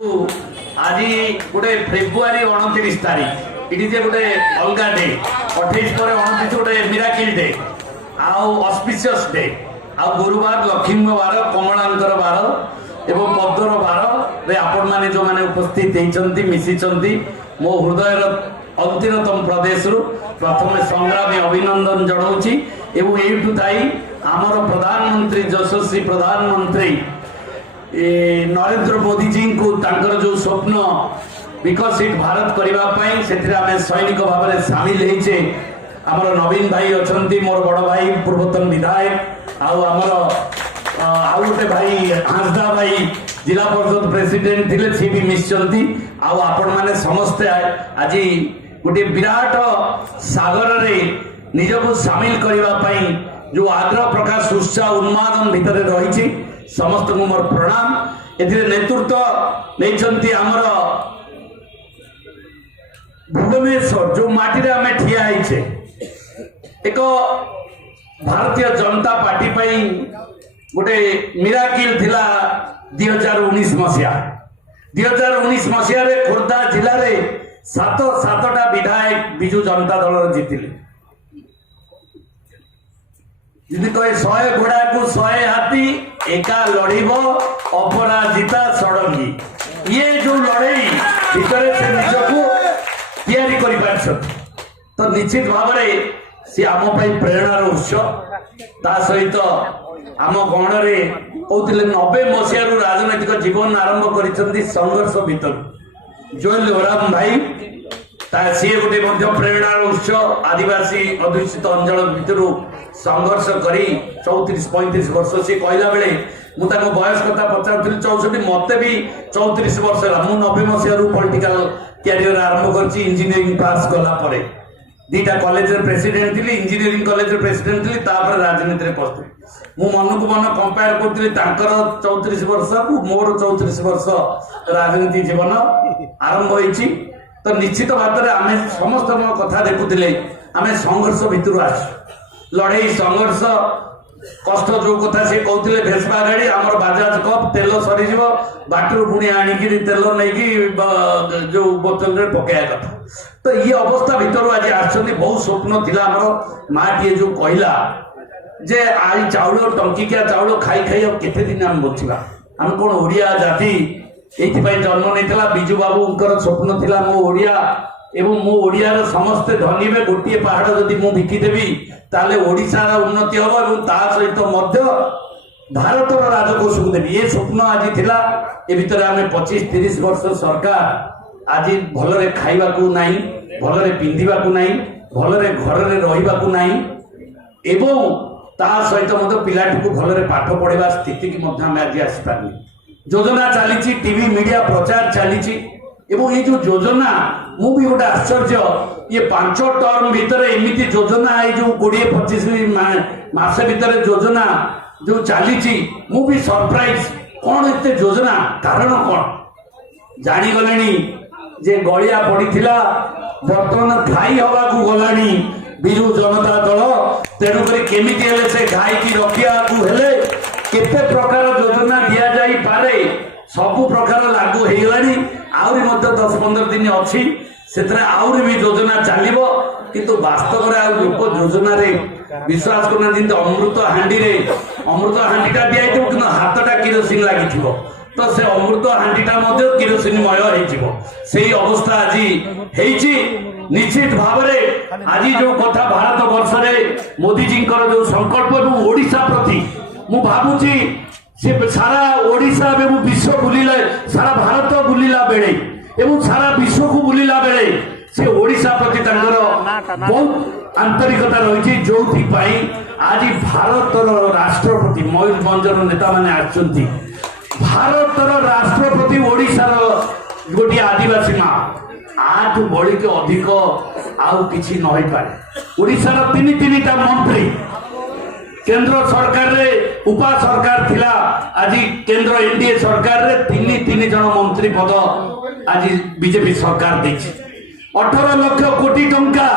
आज गोटे फेब्रुआरी 29 तारीख इटी जे गोटे अलगा डे 28 पर 29 गोटे मिराकिल डे आउ ऑस्पिशियस डे आउ गुरुवार लक्ष्मी बार कमलांकर बार एवं पद्मर बार रे आपण माने जो माने उपस्थित हेचंती मिसिचंती मो हृदय अंतिरतम प्रदेश रु प्रथम संग्रामी अभिनंदन जणाउची एवं एठु थाई आमर प्रधानमंत्री यशस्वी प्रधानमंत्री नरेंद्र मोदी जी को तांकर जो स्वप्न विकसित भारत करने से सैनिक भाव में सामिल होइछे। आमर नवीन भाई अछंती मोर बड़ भाई पूर्वतन विधायक आमर आउ गोटे भाई हांसदा भाई जिला परिषद प्रेसिडेंट थिले सी भी मिसचंती आपण माने समस्ते आज गोटे विराट सागर रे निजको सामिल करने जो आग्रह प्रकाश उत्साह उन्मादन भितर रही समस्त को मोर प्रणाम। एथिरे नेतृत्व नहीं आमर भुवनेश्वर जो माटी रे आमे ठिया आइछे एक भारतीय जनता पार्टी पई गोटे मिराकिल थिला 2019 मसिया 2019 मसिया रे खोर्धा जिला रे सातटा विधायक बिजू जनता दल जीतिले जिदी कहे 100 घोड़ा को 100 हाथी एका लड़ब अपराजिता सड़ंगी ये जो लड़ई भितर से निजको तैयारी करि पारछ तो निश्चित भाव में सी आम प्रेरणार उत्स ता सहित आम गण रे कहते 90 मसीह राजनैतिक जीवन आरंभ कर संघर्ष भीतर जोएल ओराम भाई सी गोटे प्रेरणार उत्स आदिवासी अध्युषित अंचल भितर संघर्ष करी 34-35 वर्ष सी कहला बेले मुझे बयस कथा पचार 64 मत भी 34 वर्ष है 90 मसीह पॉलिटिकल कैरियर आरंभ कर इंजीनियरिंग पास कला परे दीटा कॉलेज प्रेसिडेंट थी इंजीनियरिंग कॉलेज प्रेसिडेंट थी तापर राजनीति में पशि मु मन को मन कंपेयर करती 34 वर्ष मोर 34 वर्ष राजनीति जीवन आरंभ होती तो निश्चित भाव में आम समस्त कथा देखुले आम संघर्ष भितर आस लड़ई संघर्ष कष्ट जो कथा से कहते भेसपा गाड़ी आमर बाजाज कप तेल सरी बाटर पुणी आणिक तेल नहीं जो बोतल रे पकड़ा कथा तो ये अवस्था भितर आज आसछन्ती बहुत स्वप्न थिला आमर माँ टीए जो कहला जे आई चाउल टंकिकिया चाउल खाई खाई अब केते दिन आम बचिबा आम कोन ओडिया जाति एथि पई जन्म नैतला बिजू बाबूंकर स्वप्न थिला मो ओडिया एवं मो ओडियार समस्ते धनीबे गोटे पहाड़ जदि मु बिकिदेवी ताले ओडिशार उन्नति हम और ता सहित मध्य भारतर राजकोष को देवी ये स्वप्न आज थिला ए भितर आमे 25-30 वर्ष सरकार आज भलरे खाइबा को नाही भलरे पिंधिबा को नाही भलरे घर रे रहिबा को नाही एवं ता सहित मध्य पिलाटी को भलरे पाठ पढ़ेबा स्थिति की मध्य आमे आज आसी पारनी योजना चली टीवी मीडिया प्रचार चली एवं ये जो योजना मु भी गोटे आश्चर्य ये 5 टर्म भितर एमती योजना ये जो 20-25 मास भितर योजना जो चली मु भी सरप्राइज कौन एते योजना कारण कौन जानीगले जे गलिया पड़ा बर्तमान खाई हवा को गलानी बिजू जनता दल तेणुक केमिति हेले से खाई की रखिया को हेले केते प्रकार योजना दिया जाई पारे सबु प्रकार लागू हो गलानी आउरी मध्य 10-15 दिन अच्छी से आउरी भी योजना चलो किंतु वास्तव में लोक योजना रे विश्वास करना जिन अमृत हांडी रे अमृत हांडीटा दिया कि हाथटा किरोसिन लगी तो से अमृत हांडीटा किरोसिनमय से अवस्था आज निश्चित भाव में आज जो कथा भारत वर्ष रे मोदी जी जो संकल्प ओडिशा प्रति मु भावुची से सारा ओडिशा में विश्व बुलिला सारा भारत बुलिला बेले एवं सारा विश्व को बुलिला बेले से ओडिशा प्रति बहुत आंतरिकता रही जो आज भारतर राष्ट्रपति मयूरभंजर नेता माने आछंती भारतर राष्ट्रपति ओडिशार गोटे आदिवासी माँ आठ बड़ी के अधिक आउ किछि न होई पारे ओडिशार 3-3टा मंत्री केंद्र सरकार रे उपा सरकार थिला आज केंद्र एनडीए सरकार रे 3 जन मंत्री पद आज बीजेपी सरकार देछि 18 लाख कोटी टंका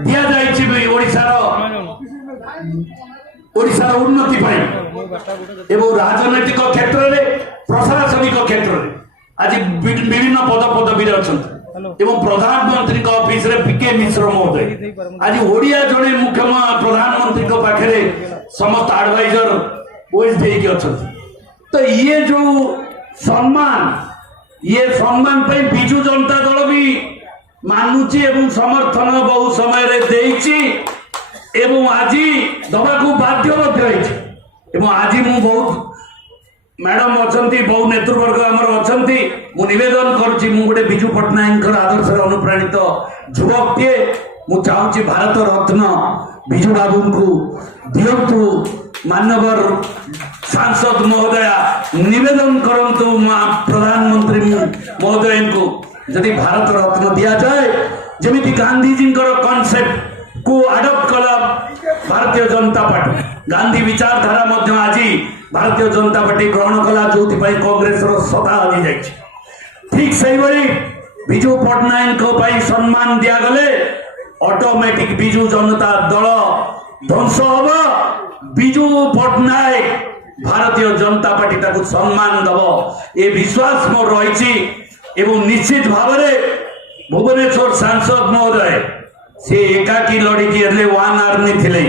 दिया जाइछि ओडिशार उन्नति एवं राजनैतिक क्षेत्र में प्रशासनिक क्षेत्र में आज विभिन्न पद पदवी अच्छा एवं प्रधानमंत्री ऑफिस रे पीके मिश्र महोदय आज ओडिया जड़े मुख्य प्रधानमंत्री पाखे समस्त एडवाइजर ओएस देकी अच्छा तो ये जो सम्मान पे बिजु जनता दल भी मानुची एवं समर्थन बहु समय रे देइची एवं आज दबाकू बाध्य एवं आज मु बहुत मैडम अच्छा बहु नेतृवर्ग आमर अच्छा मुझे नवेदन करुच्ची गोटे विजु पट्टनायक आदर्श अनुप्राणित युवक टे मुझे भारत रत्न विजु बाबू को दिंतु मानवर सांसद महोदया निवेदन करंतु प्रधानमंत्री महोदय को जदि भारत रत्न दि जाए जमी गांधीजी कॉन्सेप्ट को अडप्ट कला भारतीय जनता पार्टी गांधी विचारधारा आज भारतीय जनता पार्टी ग्रहण कला जो कांग्रेस सत्ता हजि जाए ठीक से विजु पट्टनायक सम्मान दिगले ऑटोमेटिक विजु जनता दल ध्वंस हम विजु पट्टनायक भारतीय जनता पार्टी ताकू सम्मान दब ये विश्वास मोर रही निश्चित भाव भुवनेश्वर सांसद महोदय से एकाकी लड़की वन आर्मी थिले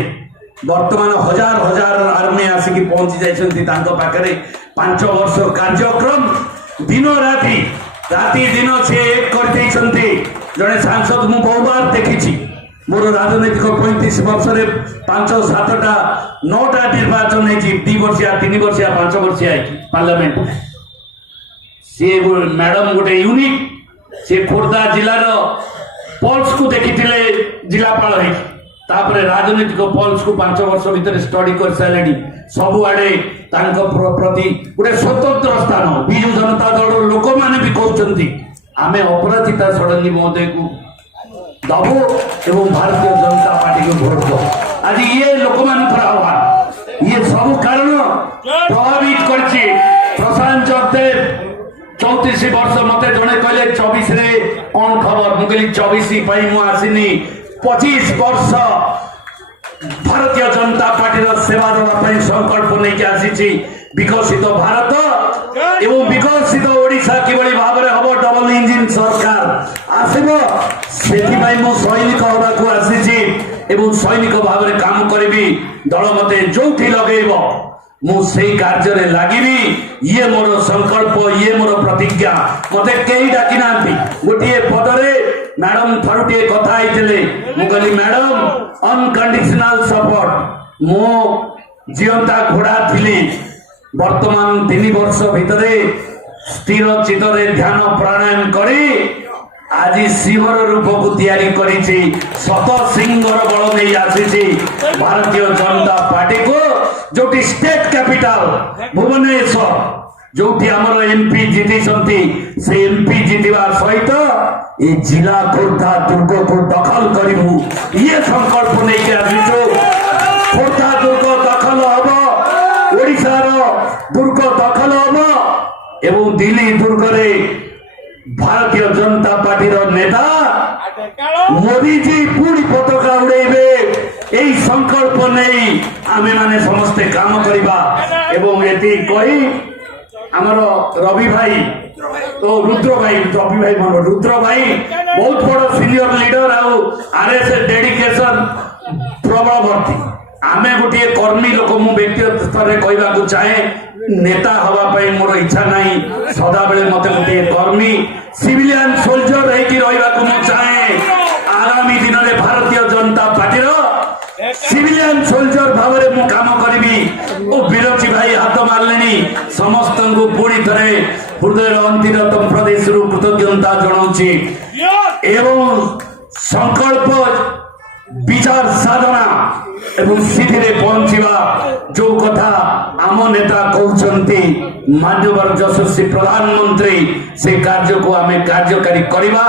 वर्तमान हजार हजार आर्मी आसिक पहुंची जाइछन्ति तांको पाखरे 5 वर्ष कार्यक्रम दिन राति राति दिन से एक कर जड़े सांसद मु बहु बार देखी मोर राजनैतिक 35 वर्ष 5-7टा 9टा निर्वाचन है 2 वर्षिया 3 वर्षिया 5 वर्षिया पार्लियामेंट सी मैडम गोटे यूनिक सी खोर्धा जिलार पल्स को देखी जिलापाल तापर राजनीतिक पल्स को 5 वर्ष भितर स्टडी कर सारे सबुआड़े प्रति गोटे स्वतंत्र स्थान विजु जनता दल लोक मैंने भी कहते आम अपराजिता षडंगी महोदय को दबो एवं भारतीय जनता पार्टी को भोट दो आज ये लोक मान आह्वान ये सब कारण प्रभावित कर प्रशांत जगदेव 34 वर्ष मत जड़े कहले 24 रे कौन खबर मुझे 24 मु आसनी 25 वर्ष भारतीय जनता पार्टी सेवा देवाई संकल्प नहीं आसी विकसित भारत एवं विकसित ओडिशा किभली भाव में हम डबल इंजिन सरकार आसब से सैनिक हवाक आसी सैनिक भाव में काम करी दल मते जो लगेब मुझे कार्य लगी ये मोर संकल्प ये मोर प्रतिज्ञा मत कई डाकी ना गोटे पदरे मैडम थरुटे कथा कहली मैडम अनकंडीशनल सपोर्ट मो जीवंता घोड़ा थी वर्तमान 3 वर्ष भितर स्थिर चित्तरे ध्यान प्राणायाम करी आज सिंहर रूप को तैयारी करी सत सिंहर बल नहीं आसी भारतीय जनता पार्टी को जो स्टेट कैपिटल भुवनेश्वर जो आमर एमपी जीति से एमपी जीतवा सहित ये जिला खोर्धा दुर्ग को दखल करूँ ये संकल्प नहीं आसु खोर्धा दुर्ग दखल हम ओडिशार दुर्ग दखल हम एवं दिल्ली दुर्ग रे भारतीय जनता पार्टी नेता मोदी जी पूरी पताका उड़ेबे यही संकल्प नहीं आमे माने समस्ते काम करवा एवं एति कही आमर रवि भाई तो रुद्र भाई रवि भाई मन रुद्र भाई बहुत बड़ सीनियर लीडर आरएसएस डेडिकेशन प्रबल भर्ती आमे गोटे कर्मी लोक मु व्यक्तिगत स्तर में कहवाक चाहे नेता हवाई मोर इच्छा नहीं सदा बेले मत गोटे कर्मी सिविलियन सोल्जर रही चाहे आगामी दिन में Bharatiya Janata party civilian soldier भाव में मु काम करी विरची भाई हाथ मारे समस्त को पुणी थे हृदय अंतिरतम प्रदेश कृतज्ञता जनाऊँगी एवं संकल्प विचार साधना एवं सिद्धि पहुंचवा जो कथा आम नेता कहते मान्यवर यशस्वी प्रधानमंत्री से कार्य को आम कार्यकारी करवा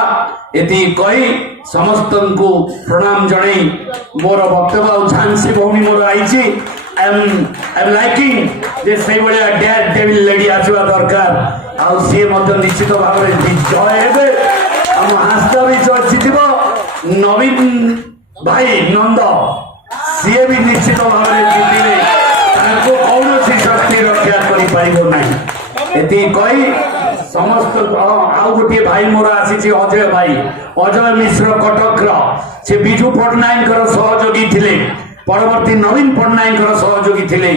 एति कही समस्त को प्रणाम जन मोर वक्तव्य झांसी भौणी मोर आई एम लाइकिंग जे से भाया डेयर डेविल लेडी आसवा दरकार आ सी निश्चित भाव में जय हे आम हास्ता भी जीत नवीन भाई नंद सी भी निश्चित भाव में जीतिले कौन शक्ति रक्षा कर कही समस्त आउ गोटे भाई मोर आसी अजय भाई अजय मिश्र कटक से विजु पट्टनायक सहयोगी थिले परवर्ती नवीन पट्टनायक सहयोगी थिले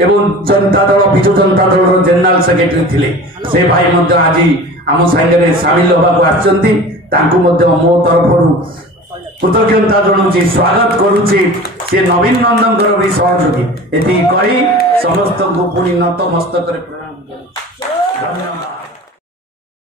एवं जनता दल विजु जनता दल जनरल सेक्रेटरी थिले से भाई मध्य आज आम साइडे सामिल होगा आसचंती तांकु मध्य मो तरफ कृतज्ञता जनाऊँ स्वागत करुच्ची से नवीन नंदन भी सहयोगी एति कही समस्त को पुणी नत मस्तक प्रणाम धन्यवाद।